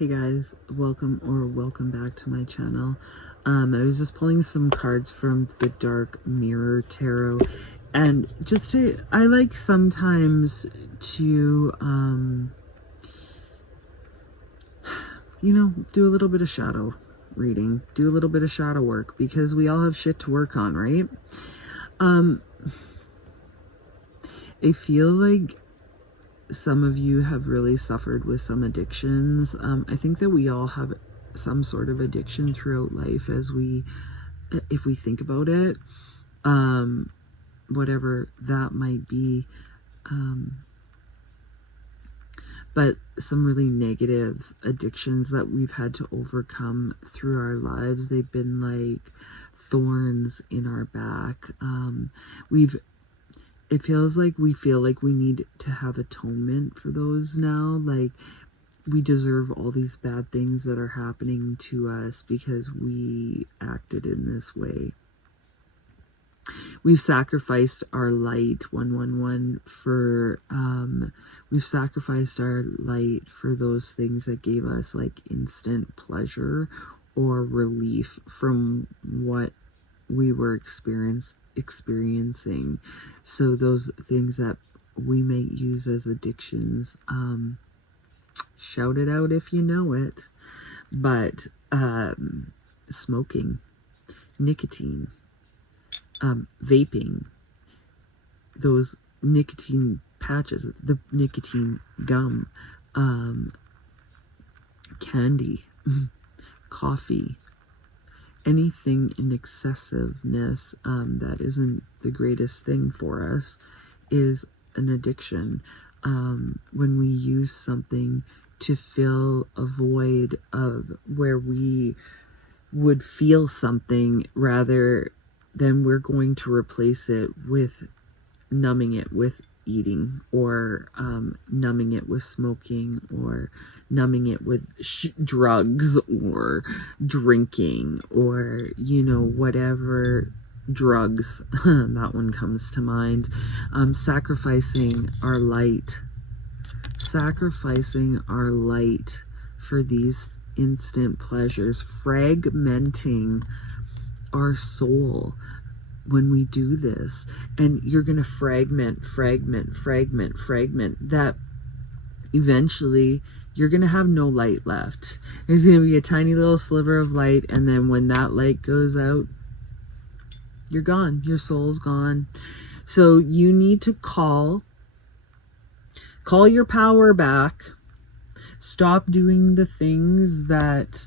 Hey guys, welcome back to my channel. I was just pulling some cards from the Dark Mirror Tarot, and I like sometimes to do a little bit of shadow reading, do a little bit of shadow work, because we all have shit to work on, right? I feel like some of you have really suffered with some addictions. I think that we all have some sort of addiction throughout life, if we think about it, whatever that might be. But some really negative addictions that we've had to overcome through our lives, they've been like thorns in our back. It feels like we feel like we need to have atonement for those now. Like, we deserve all these bad things that are happening to us because we acted in this way. We've sacrificed our light, 111, for, we've sacrificed our light for those things that gave us like instant pleasure or relief from what we were experiencing. So those things that we may use as addictions, shout it out if you know it, but smoking, nicotine, vaping, those nicotine patches, the nicotine gum, candy, coffee, anything in excessiveness that isn't the greatest thing for us is an addiction. When we use something to fill a void of where we would feel something, rather than we're going to replace it with numbing it with eating, or numbing it with smoking, or numbing it with drugs, or drinking, or whatever drugs that one comes to mind. Sacrificing our light for these instant pleasures, fragmenting our soul when we do this. And you're going to fragment that eventually you're going to have no light left. There's going to be a tiny little sliver of light, and then when that light goes out, you're gone. Your soul's gone. So you need to call your power back. Stop doing the things that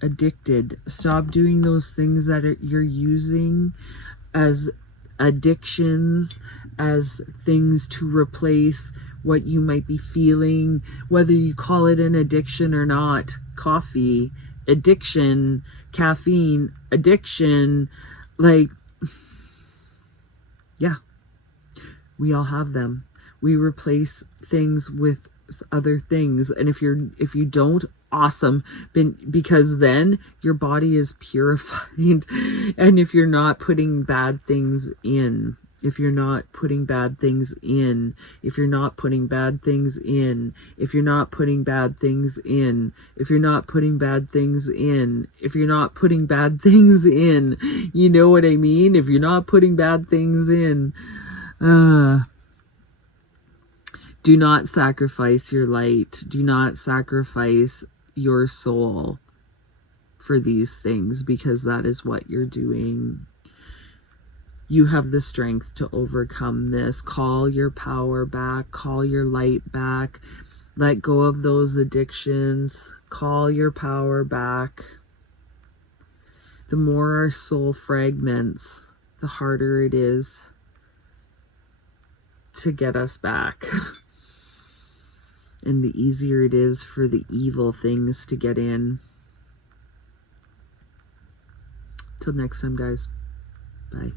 addicted. Stop doing those things that you're using as addictions, as things to replace what you might be feeling, whether you call it an addiction or not. Coffee addiction, caffeine addiction, like, yeah, we all have them. We replace things with other things, and if you don't, awesome, because then your body is purified. And if you're not putting bad things in, if you're not putting bad things in, if you're not putting bad things in, if you're not putting bad things in, if you're not putting bad things in, if you're not putting bad things in, you know what I mean? If you're not putting bad things in, do not sacrifice your light. Do not sacrifice your soul for these things, because that is what you're doing. You have the strength to overcome this. Call your power back. Call your light back. Let go of those addictions. Call your power back. The more our soul fragments, the harder it is to get us back. And the easier it is for the evil things to get in. Till next time, guys. Bye.